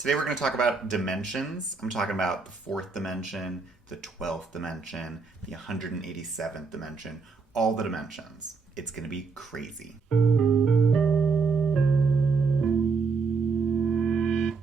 Today we're going to talk about dimensions. I'm talking about the fourth dimension, the 12th dimension, the 187th dimension, all the dimensions. It's going to be crazy.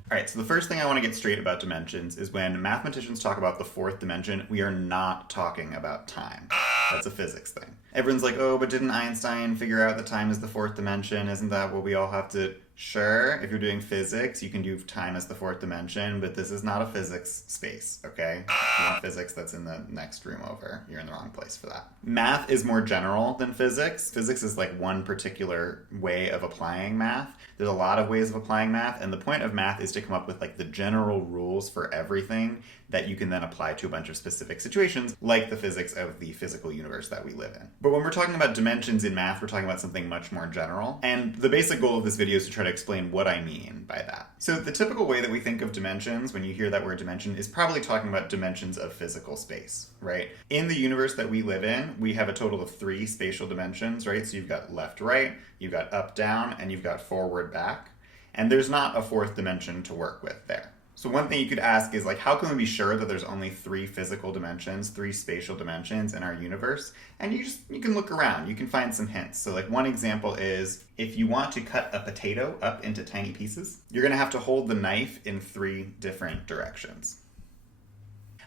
Alright, so the first thing I want to get straight about dimensions is when mathematicians talk about the fourth dimension, we are not talking about time. That's a physics thing. Everyone's like, oh, but didn't Einstein figure out that time is the fourth dimension? Isn't that what we all have to... Sure, if you're doing physics, you can do time as the fourth dimension, but this is not a physics space, okay? If you want physics, that's in the next room over. You're in the wrong place for that. Math is more general than physics. Physics is like one particular way of applying math. There's a lot of ways of applying math, and the point of math is to come up with like the general rules for everything that you can then apply to a bunch of specific situations, like the physics of the physical universe that we live in. But when we're talking about dimensions in math, we're talking about something much more general. And the basic goal of this video is to try to explain what I mean by that. So the typical way that we think of dimensions, when you hear that word dimension, is probably talking about dimensions of physical space, right? In the universe that we live in, we have a total of 3 spatial dimensions, right? So you've got left, right, you've got up, down, and you've got forward, back. And there's not a 4th dimension to work with there. So one thing you could ask is like, how can we be sure that there's only 3 physical dimensions, 3 spatial dimensions in our universe? And you can look around, you can find some hints. So like one example is, if you want to cut a potato up into tiny pieces, you're gonna have to hold the knife in 3 different directions.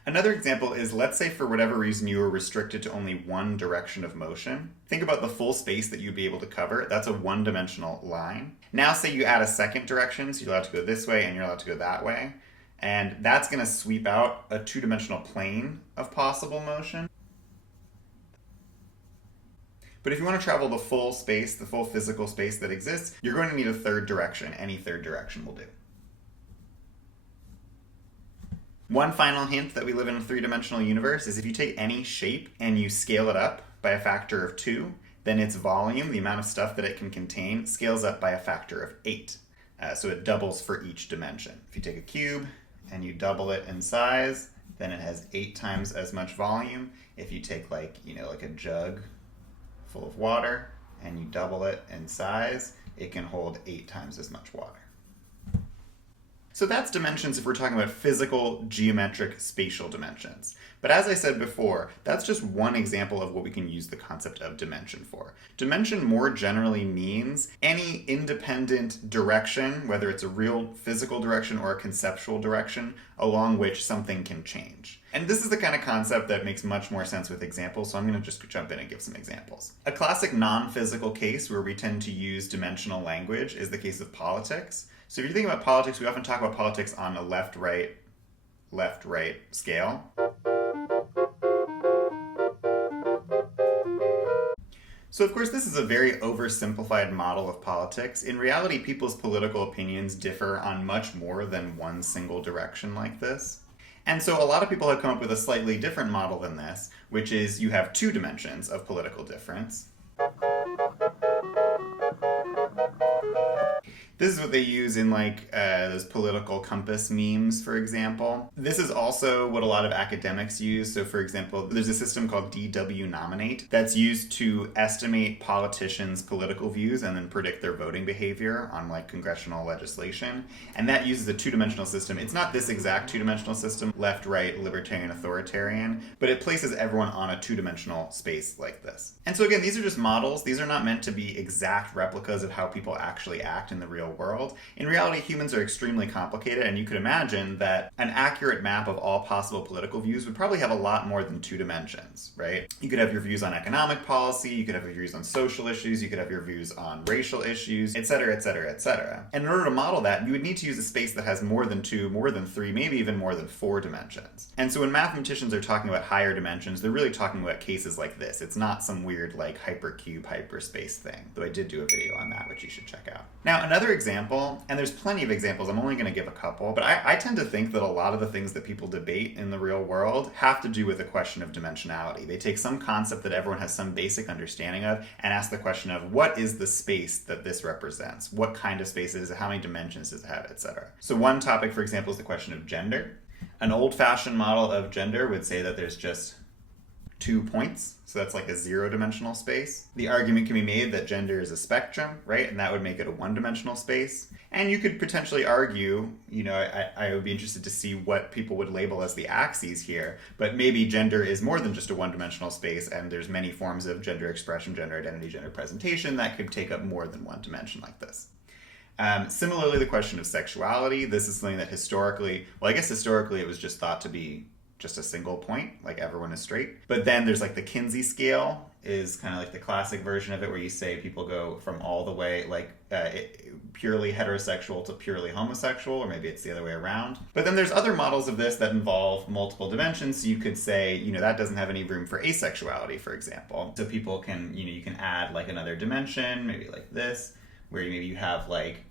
Another example is, let's say for whatever reason you were restricted to only one direction of motion. Think about the full space that you'd be able to cover. That's a one-dimensional line. Now say you add a second direction, so you're allowed to go this way and you're allowed to go that way. And that's going to sweep out a 2-dimensional plane of possible motion. But if you want to travel the full space, the full physical space that exists, you're going to need a 3rd direction. Any 3rd direction will do. One final hint that we live in a 3-dimensional universe is if you take any shape and you scale it up by a factor of 2, then its volume, the amount of stuff that it can contain, scales up by a factor of 8. So it doubles for each dimension. If you take a cube and you double it in size, then it has 8 times as much volume. If you take like a jug full of water and you double it in size, it can hold 8 times as much water. So that's dimensions if we're talking about physical, geometric, spatial dimensions. But as I said before, that's just one example of what we can use the concept of dimension for. Dimension more generally means any independent direction, whether it's a real physical direction or a conceptual direction, along which something can change. And this is the kind of concept that makes much more sense with examples, so I'm going to just jump in and give some examples. A classic non-physical case where we tend to use dimensional language is the case of politics. So if you think about politics, we often talk about politics on a left-right scale. So of course this is a very oversimplified model of politics. In reality, people's political opinions differ on much more than one single direction like this. And so a lot of people have come up with a slightly different model than this, which is you have 2 dimensions of political difference. This is what they use in like those political compass memes, for example. This is also what a lot of academics use. So for example, there's a system called DW Nominate that's used to estimate politicians' political views and then predict their voting behavior on like congressional legislation. And that uses a 2-dimensional system. It's not this exact 2-dimensional system, left, right, libertarian, authoritarian, but it places everyone on a 2-dimensional space like this. And so again, these are just models. These are not meant to be exact replicas of how people actually act in the real world. In reality, humans are extremely complicated, and you could imagine that an accurate map of all possible political views would probably have a lot more than 2 dimensions, right? You could have your views on economic policy, you could have your views on social issues, you could have your views on racial issues, etc., etc., etc. And in order to model that, you would need to use a space that has more than 2, more than 3, maybe even more than 4 dimensions. And so when mathematicians are talking about higher dimensions, they're really talking about cases like this. It's not some weird like hypercube, hyperspace thing, though I did do a video on that, which you should check out. Now, another example, and there's plenty of examples, I'm only going to give a couple, but I tend to think that a lot of the things that people debate in the real world have to do with a question of dimensionality. They take some concept that everyone has some basic understanding of and ask the question of what is the space that this represents? What kind of space is it? How many dimensions does it have, etc. So one topic, for example, is the question of gender. An old-fashioned model of gender would say that there's just 2 points. So that's like a 0-dimensional space. The argument can be made that gender is a spectrum, right? And that would make it a 1-dimensional space. And you could potentially argue, I would be interested to see what people would label as the axes here, but maybe gender is more than just a 1-dimensional space, and there's many forms of gender expression, gender identity, gender presentation that could take up more than 1 dimension like this. Similarly, the question of sexuality, this is something that historically it was just thought to be just a single point, like everyone is straight. But then there's like the Kinsey scale is kind of like the classic version of it, where you say people go from all the way purely heterosexual to purely homosexual, or maybe it's the other way around. But then there's other models of this that involve multiple dimensions. So you could say, that doesn't have any room for asexuality, for example. So people can, you can add like another dimension, maybe like this, where maybe you have like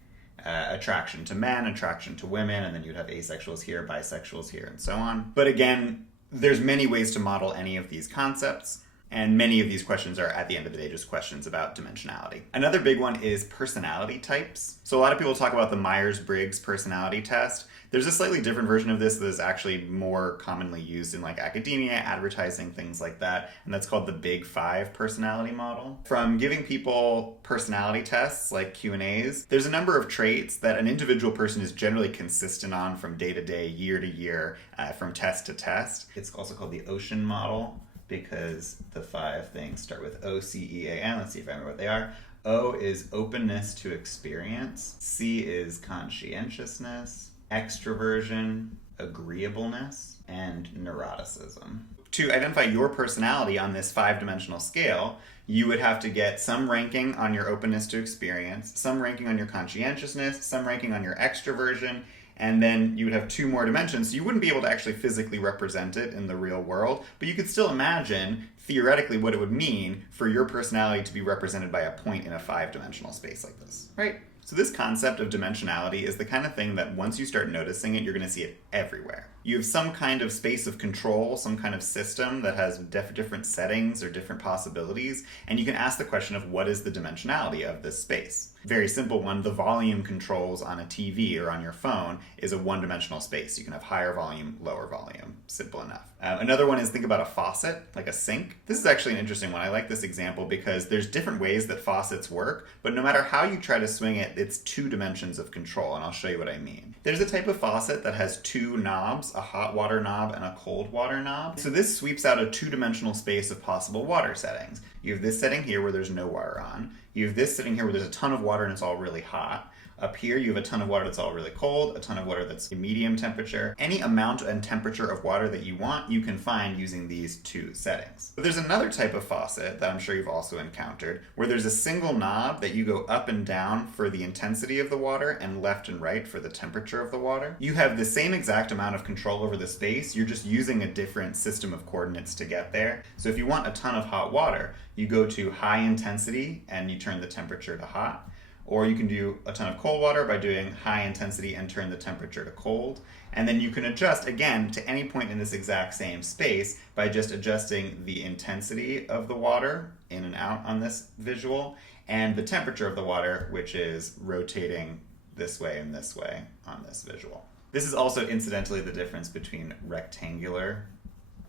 attraction to men, attraction to women, and then you'd have asexuals here, bisexuals here, and so on. But again, there's many ways to model any of these concepts, and many of these questions are, at the end of the day, just questions about dimensionality. Another big one is personality types. So a lot of people talk about the Myers-Briggs personality test. There's a slightly different version of this that is actually more commonly used in like academia, advertising, things like that. And that's called the Big Five personality model. From giving people personality tests like Q&As, there's a number of traits that an individual person is generally consistent on from day to day, year to year, from test to test. It's also called the Ocean model because the 5 things start with O-C-E-A-N. Let's see if I remember what they are. O is openness to experience. C is conscientiousness, extroversion, agreeableness, and neuroticism. To identify your personality on this 5-dimensional scale, you would have to get some ranking on your openness to experience, some ranking on your conscientiousness, some ranking on your extroversion, and then you would have 2 more dimensions. So you wouldn't be able to actually physically represent it in the real world, but you could still imagine theoretically what it would mean for your personality to be represented by a point in a 5-dimensional space like this, right? So this concept of dimensionality is the kind of thing that once you start noticing it, you're going to see it everywhere. You have some kind of space of control, some kind of system that has different settings or different possibilities, and you can ask the question of what is the dimensionality of this space. Very simple one, the volume controls on a TV or on your phone is a 1-dimensional space. You can have higher volume, lower volume. Simple enough. Another one is think about a faucet, like a sink. This is actually an interesting one. I like this example because there's different ways that faucets work, but no matter how you try to swing it, it's 2 dimensions of control, and I'll show you what I mean. There's a type of faucet that has 2 knobs, a hot water knob and a cold water knob. So this sweeps out a 2-dimensional space of possible water settings. You have this setting here where there's no water on. You have this setting here where there's a ton of water and it's all really hot. Up here, you have a ton of water that's all really cold, a ton of water that's medium temperature. Any amount and temperature of water that you want, you can find using these 2 settings. But there's another type of faucet that I'm sure you've also encountered, where there's a single knob that you go up and down for the intensity of the water and left and right for the temperature of the water. You have the same exact amount of control over the space, you're just using a different system of coordinates to get there. So if you want a ton of hot water, you go to high intensity and you turn the temperature to hot. Or you can do a ton of cold water by doing high intensity and turn the temperature to cold. And then you can adjust, again, to any point in this exact same space by just adjusting the intensity of the water in and out on this visual, and the temperature of the water, which is rotating this way and this way on this visual. This is also incidentally the difference between rectangular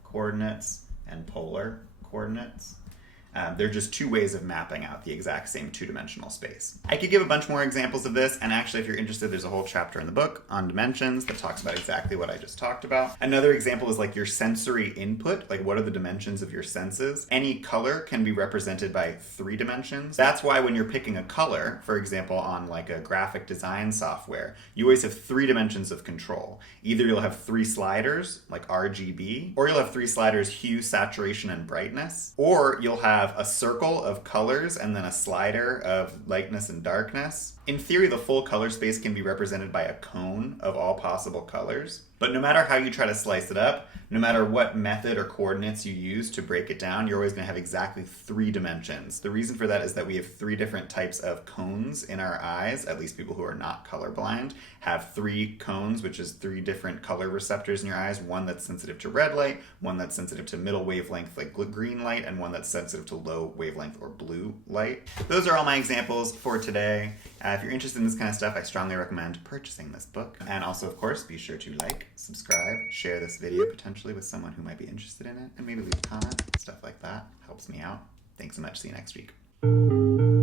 coordinates and polar coordinates. They're just 2 ways of mapping out the exact same 2-dimensional space. I could give a bunch more examples of this, and actually if you're interested, there's a whole chapter in the book on dimensions that talks about exactly what I just talked about. Another example is like your sensory input, like what are the dimensions of your senses? Any color can be represented by 3 dimensions. That's why when you're picking a color, for example, on like a graphic design software, you always have 3 dimensions of control. Either you'll have 3 sliders, like RGB, or you'll have 3 sliders, hue, saturation, and brightness, or you'll have a circle of colors and then a slider of lightness and darkness. In theory, the full color space can be represented by a cone of all possible colors. But no matter how you try to slice it up, no matter what method or coordinates you use to break it down, you're always going to have exactly 3 dimensions. The reason for that is that we have 3 different types of cones in our eyes. At least people who are not colorblind have 3 cones, which is 3 different color receptors in your eyes. One that's sensitive to red light, one that's sensitive to middle wavelength like green light, and one that's sensitive to low wavelength or blue light. Those are all my examples for today. If If you're interested in this kind of stuff, I strongly recommend purchasing this book. And also, of course, be sure to like, subscribe, share this video potentially with someone who might be interested in it, and maybe leave a comment. Stuff like that helps me out. Thanks so much. See you next week.